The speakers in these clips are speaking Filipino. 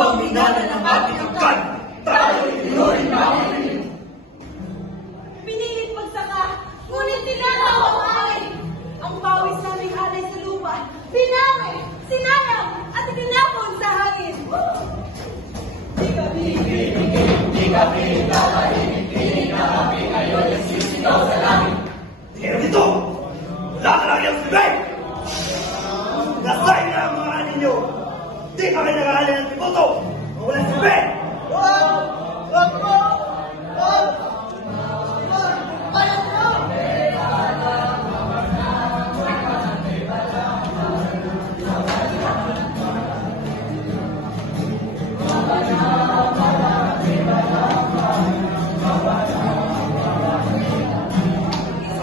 upang minana ng ating angkan, tayo inurin namin. Pinilit magsaka, ngunit tinatawa ang akin. Ang pawis naming alay sa lupa, pinamay, sinayang, at itinapon sa hangin. Di kami kakainig, di kami ngayon nagsisigaw sa langit. Pero dito, wala ka lang yung sibig! Nasay na ang mga ninyo! Di kami nag-aalala ng tributo! Walang sibig!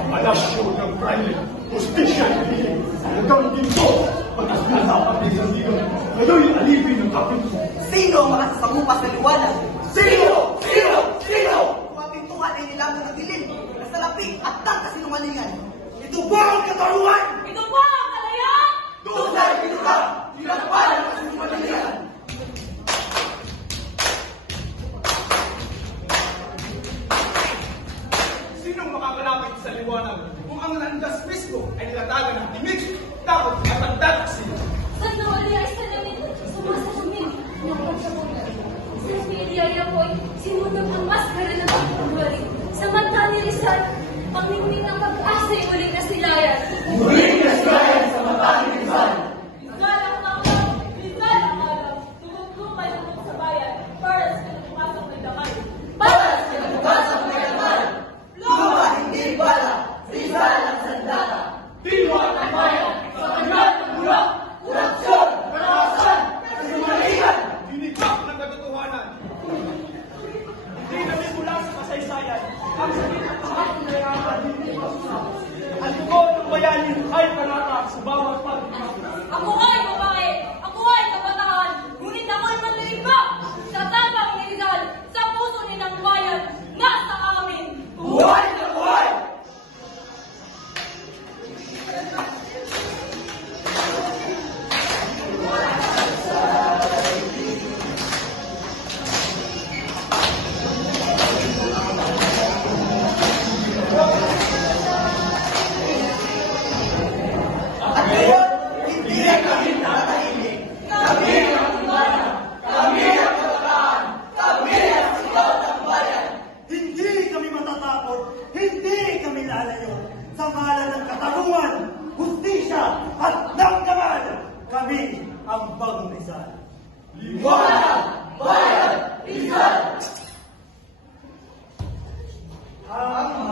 Palasyo ng Fraile, hustisya ng hiling, hanggang ginto, pagkasnasa ang isang digan, ngayon alipin ng kapito. Sino ang makasasamupas na liwanag? Sino? Sino? Sino? Mapintuhan ay nilamon ng dilim, nasalapi at tangkasinungalingan. Ito ba ang kataruhan? Ito po ang kalayaan! Tunay pinuka! Tinagpalan ang kasinungalingan! Sinong makakalapit sa liwanag kung ang landas mismo ay nilatagan ng timig, takot at pagdataksi? Sa nawali ay sa damit, sumasa kami. Sa piniyaya ko ay sinunog ang maskara ng pagkabuhari. Samanta ni Rizal, ang ningning ng pag-asa ay muling nasilayan. Muling nasilayan sa mata ni Rizal! Rizal ang tawag, Rizal ang alam, tumutupay ang sa bayan, para sa kinabukasan ng damay. Para sa kinabukasan ng damay! Luma hindi bala, Rizal ang sandata. Diwa ng bayan sa kanyang mula! Korupsyon! Karahasan! Kasinungalingan! Dinikap ng katotohanan. Hindi namin mula sa kasaysayan ang sakit at lahat ng nararamdaman hindi masusunod. Ang tugon ng bayani ay panatag sa bawat pagkakataon. Ako ay babae, ako ay kabataan, ngunit ako'y manlipa sa tapang ni Rizal, sa puso ni ng bayan, nasa amin. Buhay na buhay! At ngayon, hindi kami natahimik. Kami ang bayan, kami ang kabataan, kami ang sigaw ng bayan. Hindi kami matatakot, hindi kami lalayo. Sa ngalan ng katarungan, hustisya at damdaman, kami ang bagong Rizal. Liwanag, bayan, Rizal. Ang